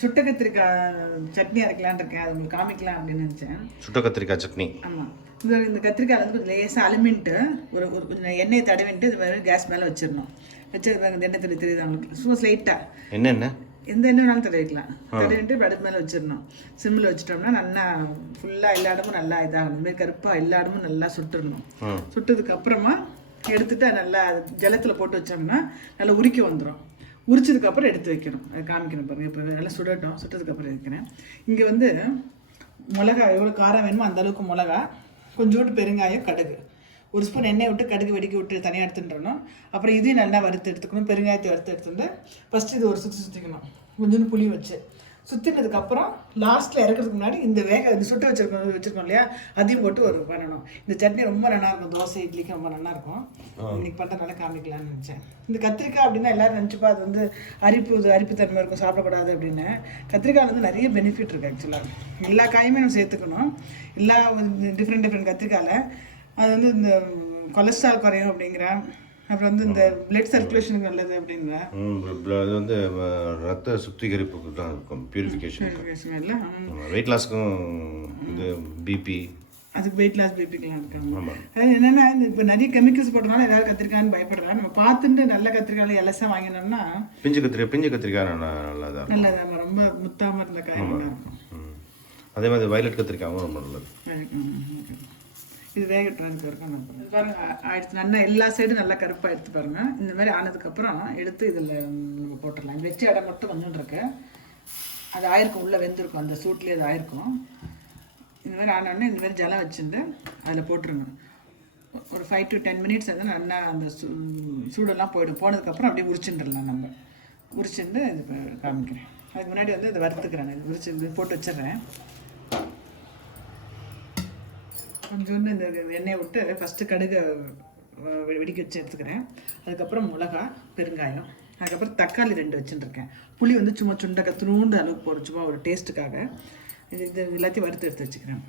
சுட்ட கத்திரிக்காய் சட்னி அரைக்கலான்னு இருக்கேன். அது உங்களுக்கு காமிக்கலாம் அப்படின்னு நினச்சேன். சுட்ட கத்திரிக்காய் சட்னி. ஆமாம். இந்த கத்திரிக்காய் வந்து கொஞ்சம் லேசாக அலுமின்ட்டு ஒரு கொஞ்சம் எண்ணெயை தடவின்ட்டு இது மாதிரி கேஸ் மேலே வச்சிடணும். வச்சு எண்ணெய் தெரியுது அவங்களுக்கு சும்மா ஸ்லைட்டாக என்ன எந்த எண்ணெய்னாலும் தடவிக்கலாம். தடவிட்டு அடுப்பு மேலே வச்சிடணும். சிம்மில் வச்சிட்டோம்னா நல்லா ஃபுல்லாக எல்லா இடமும் நல்லா இதாகணும். இதுமாதிரி கருப்பாக எல்லா இடமும் நல்லா சுட்டுடணும். சுட்டதுக்கு அப்புறமா எடுத்துட்டு நல்லா ஜலத்தில் போட்டு வச்சோம்னா நல்லா உருக்கி வந்துடும். உரிச்சதுக்கப்புறம் எடுத்து வைக்கணும். அதை காமிக்கணும் பாருங்கள். இப்போ நல்லா சுடட்டும். சுட்டதுக்கப்புறம் வைக்கிறேன். இங்கே வந்து மிளகா எவ்வளோ காரம் வேணுமோ அந்த அளவுக்கு மிளகா, கொஞ்சோண்டு பெருங்காயம், கடுகு, ஒரு ஸ்பூன் எண்ணெய் விட்டு கடுகு வெடிக்க விட்டு தனியாக எடுத்துட்டுறணும். அப்புறம் இதையும் நல்லா வறுத்து எடுத்துக்கணும். பெருங்காயத்தை வறுத்து எடுத்துட்டு ஃபஸ்ட்டு இது ஒரு சுற்றிக்கணும். கொஞ்சோண்டு புளி வச்சு சுற்றினதுக்கப்புறம் லாஸ்ட்டில் இறக்கிறதுக்கு முன்னாடி இந்த இந்த சுட்டு வச்சுருக்கோம் இல்லையா, அதையும் போட்டு ஒரு பண்ணணும். இந்த சட்னி ரொம்ப நல்லாயிருக்கும். தோசை இட்லிக்கு ரொம்ப நல்லாயிருக்கும். இன்னைக்கு பண்ணுறதுனால காமிக்கலான்னு நினச்சேன். இந்த கத்திரிக்காய் அப்படின்னா எல்லோரும் நினச்சிப்பா அது வந்து அரிப்புத்தன்மை இருக்கும், சாப்பிடக்கூடாது அப்படின்னு. கத்திரிக்காய் வந்து நிறைய பெனிஃபிட் இருக்குது. ஆக்சுவலாக எல்லா காயுமே நம்ம சேர்த்துக்கணும். எல்லா டிஃப்ரெண்ட் கத்திரிக்காயில் அது வந்து இந்த கொலஸ்ட்ரால் குறையும் அப்படிங்கிறேன். அப்புறம் வந்து இந்த பிளட் சர்க்குலேஷனுக்கு நல்லது அப்படிங்கிற அது வந்து ரத்த சுத்திகரிப்புக்கு தான் இருக்கும். பியூரிஃபிகேஷன் இல்லை, வெயிட் லாஸ்க்கும் இந்த பிபி, அதுக்கு வெயிட் லாஸ் பிபிக்கெலாம் இருக்காங்க. அதாவது என்னென்னா இப்போ நிறைய கெமிக்கல்ஸ் போட்டனால ஏதாவது கத்திரிக்காய்னு பயப்படுறாங்க. நம்ம பார்த்துட்டு நல்ல கத்திரிக்காய் எலசாக வாங்கினோம்னா பிஞ்சு கத்திரிக்காய் நல்லதாக நல்லதாக ரொம்ப முத்தாமல் இருந்த காய் நல்லா இருக்கும். அதே மாதிரி வயலட் கத்திரிக்காயும் ரொம்ப நல்லது. இது வேகட்டுறதுக்கு வரைக்கும் இது பாருங்கள் ஆயிடுச்சு. நல்லா எல்லா சைடும் நல்லா கருப்பாக எடுத்து பாருங்கள். இந்த மாதிரி ஆனதுக்கப்புறம் எடுத்து இதில் நம்ம போட்டுடலாம். வச்ச இடம் மட்டும் கொஞ்சம் இருக்கு, அது ஆயிருக்கும், உள்ளே வெந்திருக்கும், அந்த சூட்லேயே அது ஆயிருக்கும். இந்த மாதிரி ஆனோடனே இந்த மாதிரி ஜலம் வச்சுட்டு அதில் போட்டுருங்க. ஒரு 5 to 10 minutes வந்து நல்லா அந்த சூடெல்லாம் போனதுக்கப்புறம் அப்படியே உரிச்சுட்டுடலாம். நம்ம உரிச்சுட்டு இது காமிக்கிறேன். அதுக்கு முன்னாடி வந்து இதை வறுத்துக்கிறேன். இது உரிச்சு போட்டு வச்சிடுறேன். கொஞ்சோண்டு இந்த எண்ணெயை விட்டு ஃபஸ்ட்டு கடுகை வெடிக்க வச்சு எடுத்துக்கிறேன். அதுக்கப்புறம் மிளகா, பெருங்காயம், அதுக்கப்புறம் தக்காளி 2 வச்சுட்டுருக்கேன். புளி வந்து சும்மா துணுண்டு அளவுக்கு போடும், சும்மா ஒரு டேஸ்ட்டுக்காக. இது எல்லாத்தையும் வறுத்து எடுத்து வச்சுக்கிறேன்.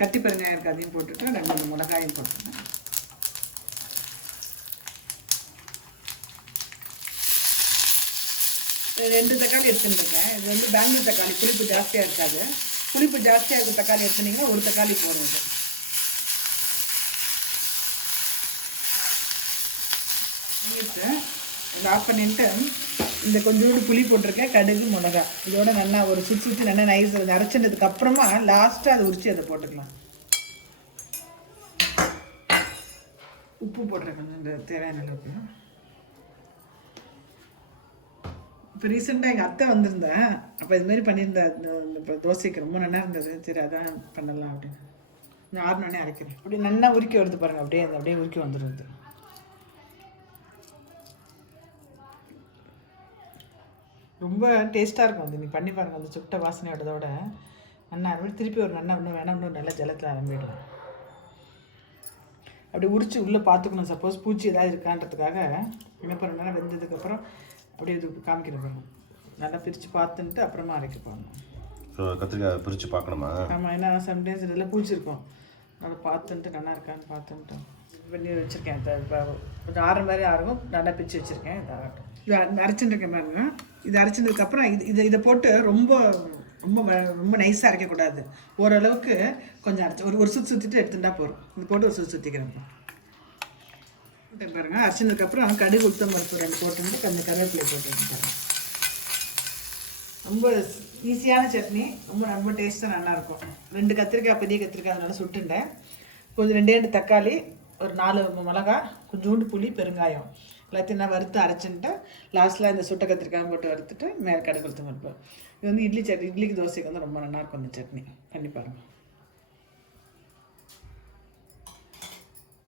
கட்டி பெருங்காயம் இருக்குது, அதையும் போட்டுட்டு 2 மிளகாயும் போட்டுக்கிறேன். 2 தக்காளி எடுத்துருக்கேன். இது வந்து பெங்களூர் தக்காளி, புளிப்பு ஜாஸ்தியாக இருக்காது. புளிப்பு ஜாஸ்தியாக இருக்க தக்காளி எடுத்துனீங்கன்னா ஒரு தக்காளி போடும். இது ஆஃப் பண்ணிட்டு இந்த கொஞ்சோண்டு புளி போட்டிருக்கேன், கடுகு, மிளகா, இதோட நல்லா ஒரு சுற்றி நல்லா நைஸ் அரைச்சினதுக்கு அப்புறமா லாஸ்ட்டாக அதை உரிச்சு அதை போட்டுக்கலாம். உப்பு போட்டிருக்கேன் கொஞ்சம் இந்த தேவையான அளவுக்கு. இப்போ ரீசெண்டாக எங்கள் அத்தை வந்திருந்தேன். அப்போ இதுமாரி பண்ணியிருந்தேன். இப்போ தோசைக்கு ரொம்ப நல்லா இருந்தது. சரி அதான் பண்ணலாம் அப்படின்னு நான் ஆறுனோடனே அரைக்கிறேன். அப்படியே நல்லா உருக்கி வருது பாருங்கள். அப்படியே உருக்கி வந்துடுது. ரொம்ப டேஸ்ட்டாக இருக்கும். அது நீ பண்ணி பாருங்கள். அந்த சுட்ட வாசனையோடதோட நல்லா திருப்பி ஒரு இன்னும் நல்லா ஜலத்தில் ஆரம்பிடுவேன். அப்படி உரிச்சு உள்ளே பார்த்துக்கணும். சப்போஸ் பூச்சி ஏதாவது இருக்கான்றதுக்காக என்ன பண்ணணும்னா வெந்ததுக்கப்புறம் அப்படியே இது காமிக்கிற பாருங்க. நல்லா பிரித்து பார்த்துட்டு அப்புறமா அரைக்க போகணும். ஸோ கத்திரிக்காய் பிரித்து பார்க்கணுமா? ஆமாம், ஏன்னா சம்டைம்ஸ் இதெல்லாம் பூச்சிருக்கும். நல்லா பார்த்துட்டு நல்லா இருக்கான்னு பார்த்துட்டு பண்ணி வச்சுருக்கேன். கொஞ்சம் ஆறுற மாதிரி ஆறும் நல்லா பிரித்து வச்சுருக்கேன். இது ஆகட்டும். இது அரைச்சுட்டுருக்கேன் பாருங்க. இது அரைச்சதுக்கப்புறம் இதை போட்டு ரொம்ப ரொம்ப ரொம்ப நைஸாக அரைக்கக்கூடாது. ஓரளவுக்கு கொஞ்சம் அரைச்சி ஒரு சுற்றிட்டு எடுத்துட்டா போகிறோம். இது போட்டு ஒரு சுற்றிக்கிறேன் பாருங்கள். அரைச்சதுக்கப்புறம் கடுகு, உளுத்தம் பருப்பு 2 போட்டு கொஞ்சம் கருவேப்பிலை போட்டு பாருங்கள். ரொம்ப ஈஸியான சட்னி, ரொம்ப டேஸ்ட்டாக நல்லாயிருக்கும். 2 கத்திரிக்காய், பெரிய கத்திரிக்காய் அதனால சுட்டுட்டேன். கொஞ்சம் 2 தக்காளி, ஒரு 4 மிளகா, கொஞ்சோண்டு புளி, பெருங்காயம் எல்லாத்தையும் நான் வறுத்து அரைச்சிட்டு லாஸ்ட்டில் இந்த சுட்ட கத்திரிக்காய் போட்டு வறுத்துட்டு மேலே கடுகு, உளுத்தம் பருப்பு. இது வந்து இட்லிக்கு தோசைக்கு வந்து ரொம்ப நல்லாயிருக்கும். இந்த சட்னி பண்ணி பாருங்கள்.